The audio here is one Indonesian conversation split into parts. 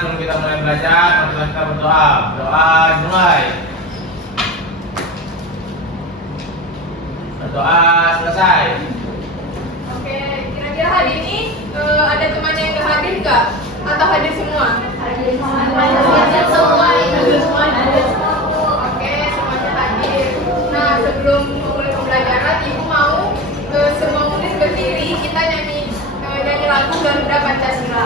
sebelum kita mulai belajar, mari kita berdoa. Doa dimulai. Berdoa selesai. Oke, kira-kira hari ini ada temannya yang gak hadir nggak? Atau hadir semua? Hadir semua. Oke, semuanya hadir. Nah, sebelum mulai pembelajaran, ibu mau semua murid berdiri, kita nyanyi lagu Garuda Pancasila.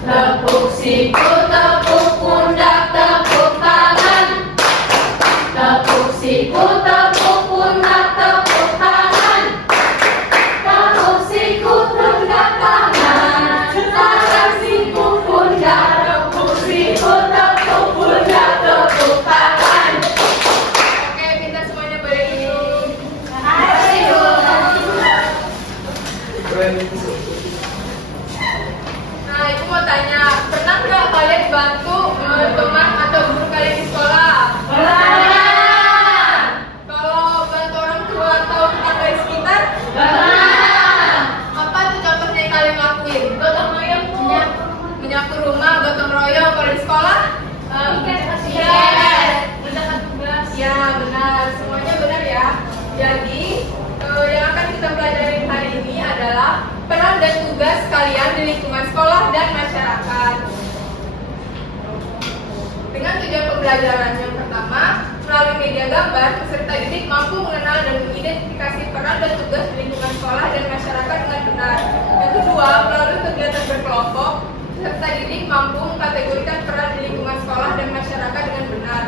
Tepuk siku, tepuk pundak, tepuk tangan. Tepuk siku, tepuk pundak, tepuk tangan. Tepuk siku, pundak, tangan. Tangan siku, pundak. Tepuk siku, tepuk pundak, tepuk tangan. Oke, kita semuanya berdiri. Ayo. Nah, ibu mau tanya, pernah nggak kalian bantu teman atau guru kalian di sekolah? Pernah. Kalau bantu orang tua atau tetangga di sekitar? Pernah. Apa tuh contohnya yang kalian lakuin? Gotong royong, menyapu rumah, gotong royong. Kalau di sekolah? Mengerjakan tugas. Ya, benar. Semuanya benar ya. Jadi, yang akan kita pelajari hari ini adalah peran dan tugas kalian di lingkungan sekolah dan masyarakat. Dengan tujuan pembelajaran yang pertama, melalui media gambar, peserta didik mampu mengenal dan mengidentifikasi peran dan tugas di lingkungan sekolah dan masyarakat dengan benar. Yang kedua, melalui kegiatan berkelompok, peserta didik mampu mengkategorikan peran di lingkungan sekolah dan masyarakat dengan benar.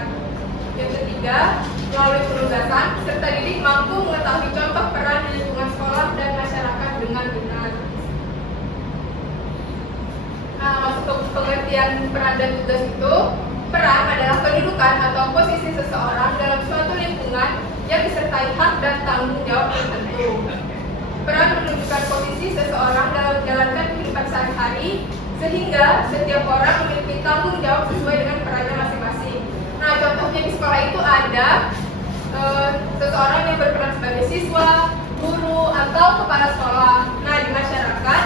Yang ketiga, melalui penugasan, peserta didik mampu mengetahui contoh peran di lingkungan sekolah dan masyarakat dengan benar. Nah, masuk ke pengertian peran dan tugas itu, peran adalah kedudukan atau posisi seseorang dalam suatu lingkungan yang disertai hak dan tanggung jawab tertentu. Peran menunjukkan posisi seseorang dalam menjalankan kehidupan sehari-hari, sehingga setiap orang memiliki tanggung jawab sesuai dengan perannya masing-masing. Nah, contohnya di sekolah itu ada seseorang yang berperan sebagai siswa, guru, atau kepala sekolah. Nah, di masyarakat,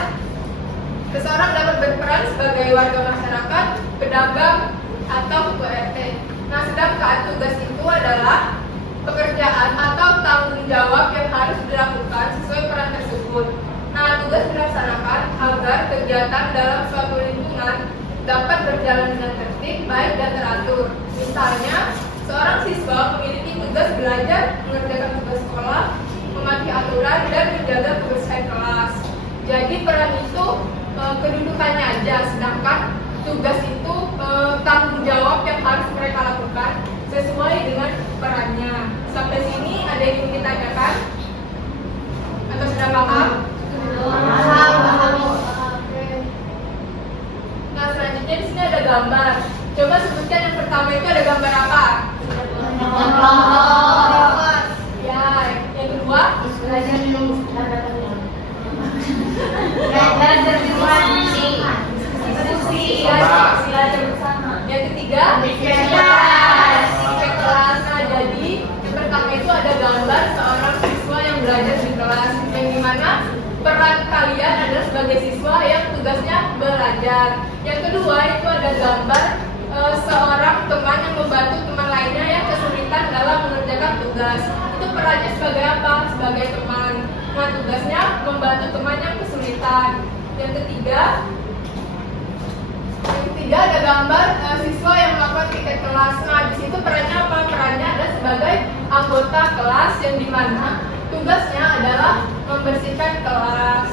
seseorang dapat berperan sebagai warga masyarakat, pedagang, atau ketua RT. Nah, sedangkan tugas itu adalah pekerjaan atau tanggung jawab yang harus dilakukan sesuai peran tersebut. Nah, tugas dilaksanakan agar kegiatan dalam suatu lingkungan dapat berjalan dengan tertib, baik, dan teratur. Misalnya, seorang siswa memiliki tugas belajar, mengerjakan tugas sekolah, mematuhi aturan, dan menjaga kebersihan kelas. Jadi peran itu kedudukannya aja, sedangkan tugas itu tanggung jawab yang harus mereka lakukan sesuai dengan perannya. Sampai sini ada yang ingin ditanyakan? Atau sudah paham? Nah, selanjutnya di sini ada gambar. Coba sebutkan yang pertama itu ada gambar apa? Ya, yang kedua? Belajar bersama. Yang ketiga? Kelas. Nah, jadi yang pertama itu ada gambar seorang siswa yang belajar di kelas, yang dimana peran kalian adalah sebagai siswa yang tugasnya belajar. Yang kedua itu ada gambar seorang teman yang membantu teman lainnya yang kesulitan dalam mengerjakan tugas. Itu perannya sebagai apa? Sebagai teman. Nah, tugasnya membantu teman yang kesulitan. Yang ketiga ada gambar siswa yang melakukan piket kelas. Nah, di situ perannya apa? Perannya adalah sebagai anggota kelas yang dimana tugasnya adalah membersihkan kelas.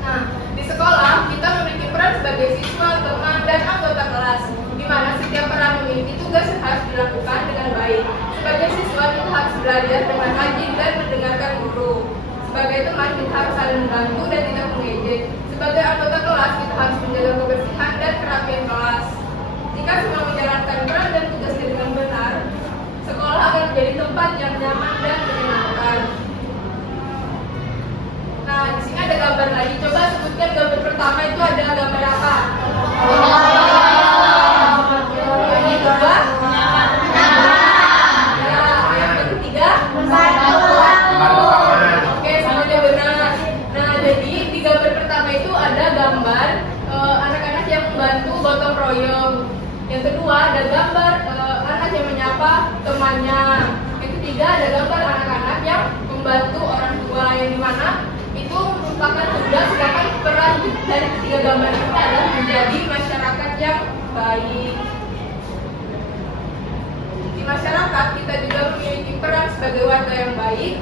Nah, di sekolah kita memiliki peran sebagai siswa, teman, dan anggota kelas, di mana setiap peran memiliki tugas yang harus dilakukan dengan baik. Sebagai siswa kita harus belajar dengan rajin dan mendengarkan guru. Sebagai teman kita harus saling membantu dan tidak mengejek. Sebagai anggota kelas kita harus menjaga kebersihan dan kerapian kelas. Jika semua menjalankan peran dan tugasnya dengan benar, sekolah akan menjadi tempat yang nyaman dan menyenangkan. Nah, di sini ada gambar lagi. Coba sebutkan gambar pertama itu ada gambar apa? Yang kedua? Yang ketiga? Oke, semuanya benar. Nah, jadi di gambar pertama itu ada gambar anak-anak yang membantu gotong royong. Yang kedua ada gambar anak yang menyapa temannya. Yang ketiga ada gambar anak-anak yang membantu orang tua, yang dimana itu merupakan tugas, sedangkan peran dari ketiga gambar ini adalah menjadi masyarakat yang baik. Di masyarakat kita juga memiliki peran sebagai warga yang baik.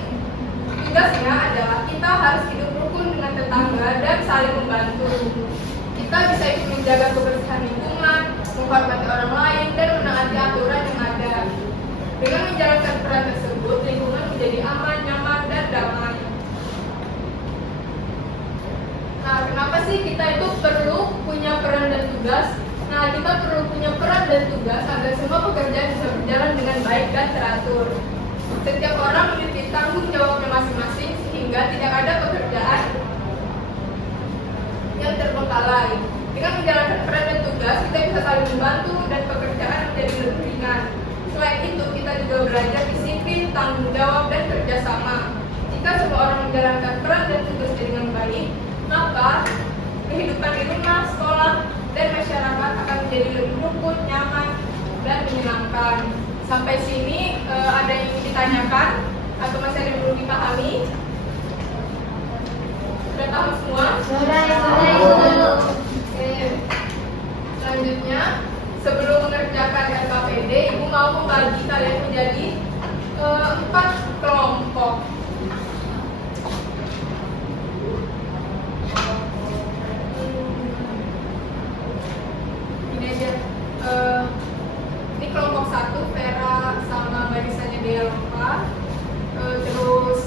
Tugasnya adalah kita harus hidup rukun dengan tetangga dan saling membantu. Kita bisa ikut menjaga kebersihan lingkungan, menghormati orang lain, dan menaati aturan yang ada. Dengan menjalankan peran tersebut, lingkungan menjadi aman, nyaman, dan damai. Nah, kenapa sih kita itu perlu punya peran dan tugas? Nah, kita perlu punya peran dan tugas agar semua pekerjaan bisa berjalan dengan baik dan teratur. Setiap orang memiliki tanggung jawabnya masing-masing sehingga tidak ada pekerjaan yang terbengkalai. Dengan menjalankan peran dan tugas, kita bisa saling membantu dan pekerjaan menjadi lebih ringan. Selain itu, kita juga belajar disiplin, tanggung jawab, dan kerjasama. Jika semua orang menjalankan peran dan tugasnya dengan baik, maka kehidupan di rumah, sekolah, dan masyarakat akan menjadi lebih rukun, nyaman, dan menyenangkan. Sampai sini ada yang ingin ditanyakan atau masih ada yang perlu dipahami? Sudah tahu semua? Sudah. Oke. Selanjutnya, sebelum mengerjakan LKPD, Ibu mau membagi kalian menjadi 4 kelompok. Ini aja. Ini kelompok 1, Vera sama barisannya Delva, terus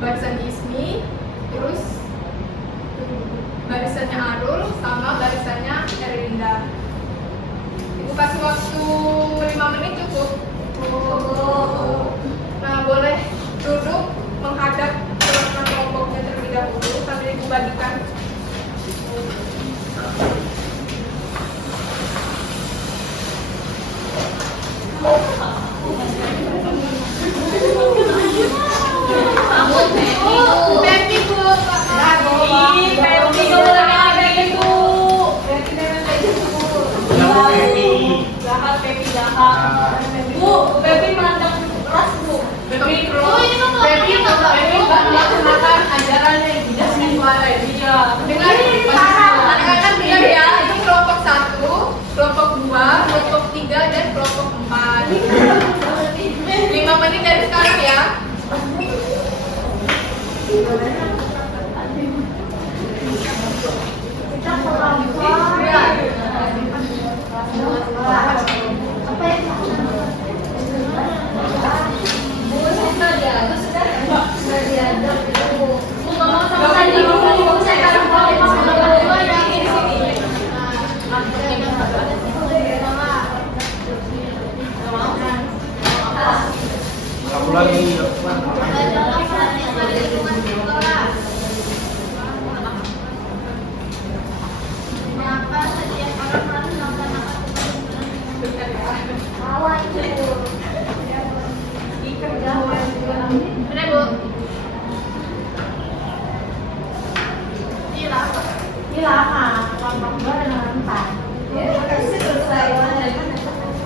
barisan Ismi, terus barisannya Arul sama barisannya Erlinda. Ibu kasih waktu 5 menit cukup. Nah, boleh duduk menghadap ke kelompok dahulu sambil Ibu bagikan. Pepi Bu. Ih, Pepi boleh ada Ibu. Jahat, Pepi jahat. Bu, Pepi mandang keras Bu. Pepi pro. ini kan Pepi nggak melaksanakan ajaran yang tidak sesuai. Iya. Dengan anak-anak dengar ya, itu kelompok 1, kelompok 2, kelompok 3, dan kelompok 4. 5 menit dari sekarang ya. Kita pelan-pelan. Apa ya? Kamu lagi Benar Bu?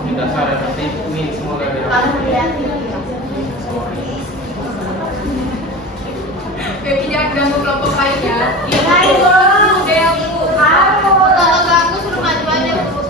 di dasar pasti ini semua dari Pepi jangan ganggu kelompok lain ya. Udah ya Bu. Kalau ganggu suruh maju aja Bu.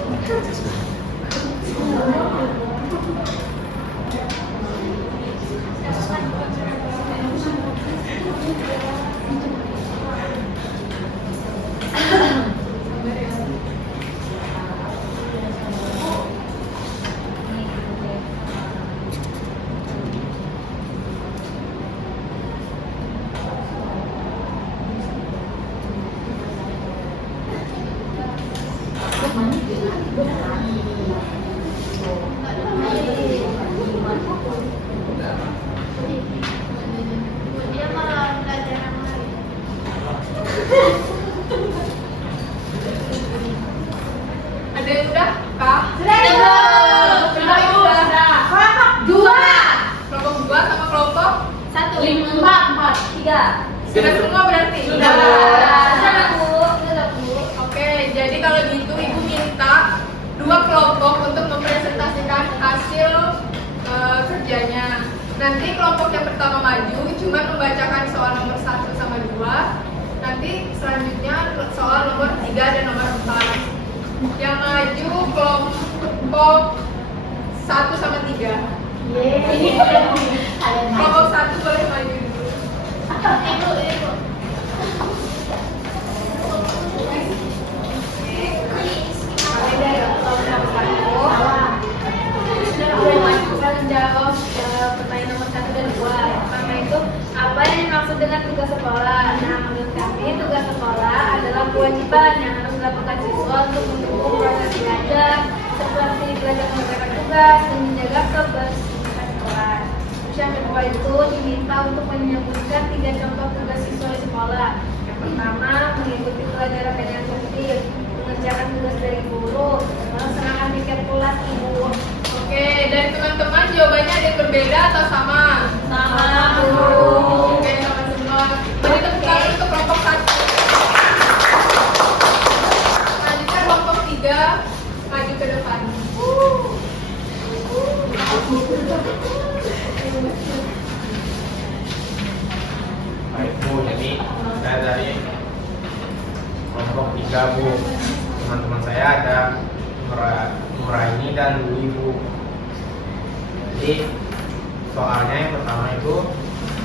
Dia malah belajar yang lain. Ada yang udah? Kak? Sudah, Ibu. Sudah, Ibu. Kelompok 2. Kelompok 2 sama kelompok 1, 4, 3. sudah semua berarti? Sudah, Bu. Sudah, Bu. Oke, jadi kalau gitu Ibu minta 2 kelompok untuk mempresentasikan hasil kerjanya. Nanti kelompok yang pertama maju cuma membacakan soal nomor 1 sama 2. Nanti selanjutnya soal nomor 3 dan nomor 4. Yang maju kelompok 1 sama 3. Ini Kelompok 1 boleh maju dulu. Ibu. Jawab pertanyaan nomor 1 dan 2. Yang pertama itu, apa yang dimaksud dengan tugas sekolah? Nah, menurut kami tugas sekolah adalah kewajiban yang harus dilakukan siswa untuk mendukung proses belajar, seperti belajar mengerjakan tugas dan menjaga kebersihan sekolah. Terus yang kedua itu diminta untuk menyebutkan 3 contoh tugas siswa di sekolah. Yang pertama, mengikuti pelajaran yang tertib, mengerjakan tugas dari guru, melaksanakan tiket pulas ibu. Oke, dari teman-teman jawabannya ada yang berbeda atau sama? Sama, Bu. Oke, sama semua. Mari tepuk tangan untuk kelompok 1. Selanjutnya kelompok 3 maju ke depan. baik Bu. Jadi saya dari kelompok 3 Bu. Teman-teman saya ada Nuraini dan Bu Ibu. Jadi soalnya yang pertama itu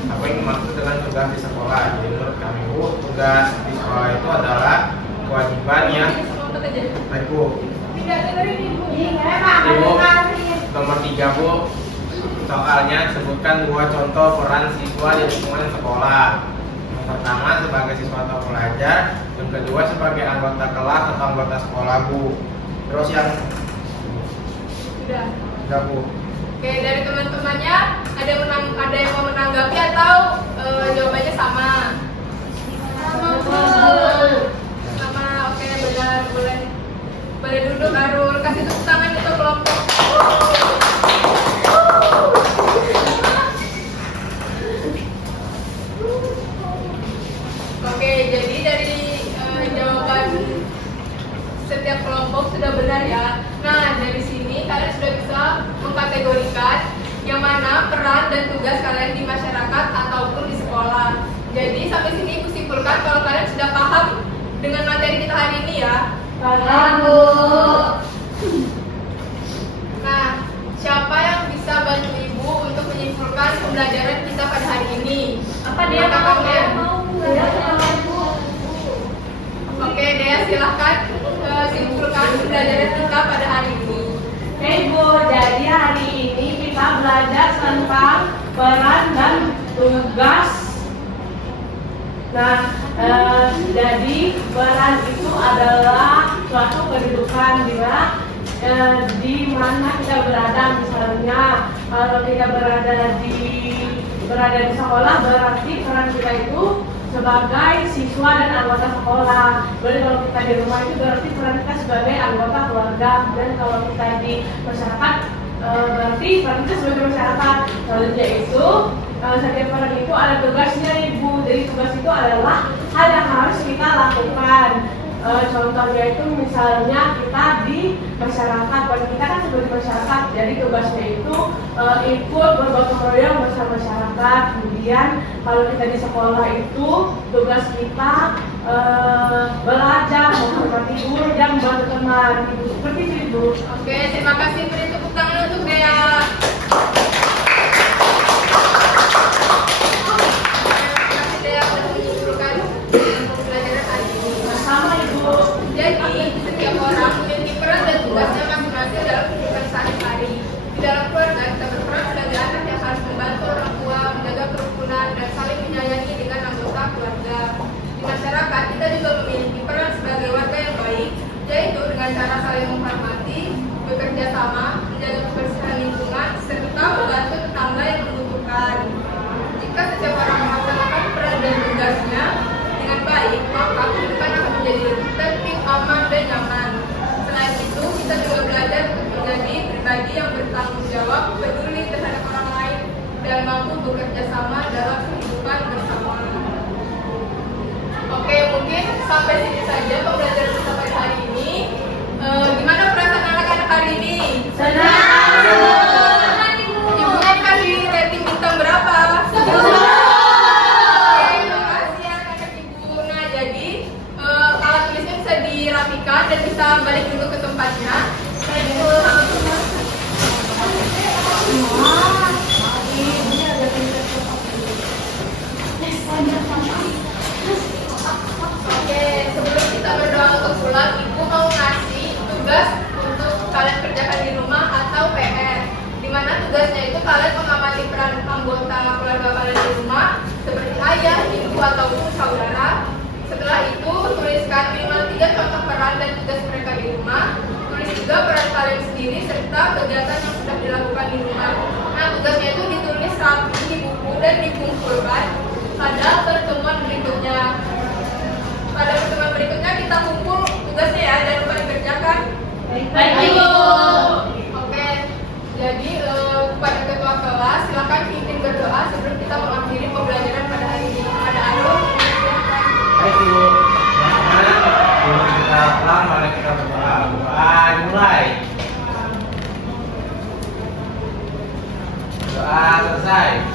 apa yang dimaksud dengan tugas di sekolah? Jadi menurut kami Bu, tugas di sekolah itu adalah kewajiban yang baik Bu. Tidak dengerin Ibu. Ibu, nomor 3 Bu, soalnya sebutkan 2 contoh peran siswa di lingkungan sekolah. Yang pertama sebagai siswa atau pelajar, yang kedua sebagai anggota kelas atau anggota sekolah Bu. Terus yang Sudah. enggak Bu. Oke, dari teman-temannya ada yang mau menanggapi atau jawabannya sama? setiap kelompok sudah benar ya. Nah, dari sini kalian sudah bisa mengkategorikan yang mana peran dan tugas kalian di masyarakat ataupun di sekolah. Jadi sampai sini aku simpulkan kalau kalian sudah paham dengan materi kita hari ini ya. Paham, Bu. Nah, siapa yang bisa bantu Ibu untuk menyimpulkan pembelajaran kita pada hari ini? Apa dia Apakah mau? kalian? Dia silakan, Bu. Oke, Dea silahkan simpulkan pembelajaran kita pada hari ini. Ibu, jadi hari ini kita belajar tentang peran dan tugas. Nah, jadi peran itu adalah suatu kedudukan di mana kita berada. Misalnya, kalau kita berada di sekolah, berarti peran kita itu sebagai siswa dan anggota sekolah. Berarti kalau kita di rumah itu berarti peran kita sebagai anggota keluarga. Dan kalau kita di masyarakat berarti peran kita sebagai masyarakat. Selanjutnya itu setiap peran itu ada tugasnya, Ibu. Jadi tugas itu adalah hal yang harus kita lakukan. Contohnya itu misalnya kita di masyarakat, peran kita kan sebagai masyarakat. Jadi tugasnya itu ikut bergotong royong bersama masyarakat. Kemudian kalau kita di sekolah itu tugas kita belajar, menghormati guru dan membantu teman. Ibu, seperti itu, Ibu. Oke, terima kasih. Beri tepuk tangan untuk Dea. Terima kasih Dea sudah menyimpulkan pembelajaran hari ini. Sama, Ibu. Jadi, setiap orang memiliki peran dan tugasnya masing-masing dalam kehidupan sehari-hari. Di dalam keluarga, kita berperan sebagai anak yang harus membantu orang tua, menjaga kerukunan, dan saling menyayangi dengan anggota keluarga. Di masyarakat, kita juga memiliki peran sebagai warga yang baik, yaitu dengan cara saling menghormati, bekerja sama, menjaga kebersihan lingkungan, serta membantu tetangga yang membutuhkan. Jika setiap orang melaksanakan peran dan tugasnya dengan baik, maka kehidupan akan menjadi lebih tertib, aman, dan nyaman. Selain itu, kita juga belajar untuk menjadi pribadi yang bertanggung jawab, peduli terhadap orang lain, dan mampu bekerja sama dalam kehidupan bersama. Oke, mungkin sampai sini saja pembelajaran kita pada hari ini. Gimana perasaan anak-anak hari ini? Senang. Ibu kasih rating bintang berapa? 10. Oke, makasih ya anak-anak Ibu. Nah, jadi alat tulisnya bisa dirapikan dan kita balik dulu ke tempatnya. Oke, sebelum kita berdoa untuk pulang, Ibu mau ngasih tugas untuk kalian kerjakan di rumah atau PR. Di mana tugasnya itu kalian mengamati peran anggota keluarga kalian di rumah, seperti ayah, ibu, ataupun saudara. Setelah itu, tuliskan minimal 3 contoh peran dan tugas mereka di rumah. Tulis juga peran kalian sendiri serta kegiatan yang sudah dilakukan di rumah. Nah, tugasnya itu ditulis rapi di buku dan dikumpulkan pada pertemuan berikutnya. Pada pertemuan berikutnya kita kumpul tugasnya ya, jangan lupa dikerjakan. Baik, Ibu. Oke, jadi kepada ketua kelas silakan pimpin berdoa sebelum kita mengakhiri pembelajaran pada hari ini. Ada Arul, silakan. Baik Ibu. Nah, sebelum kita pulang, mari kita berdoa. Doa dimulai. Doa selesai.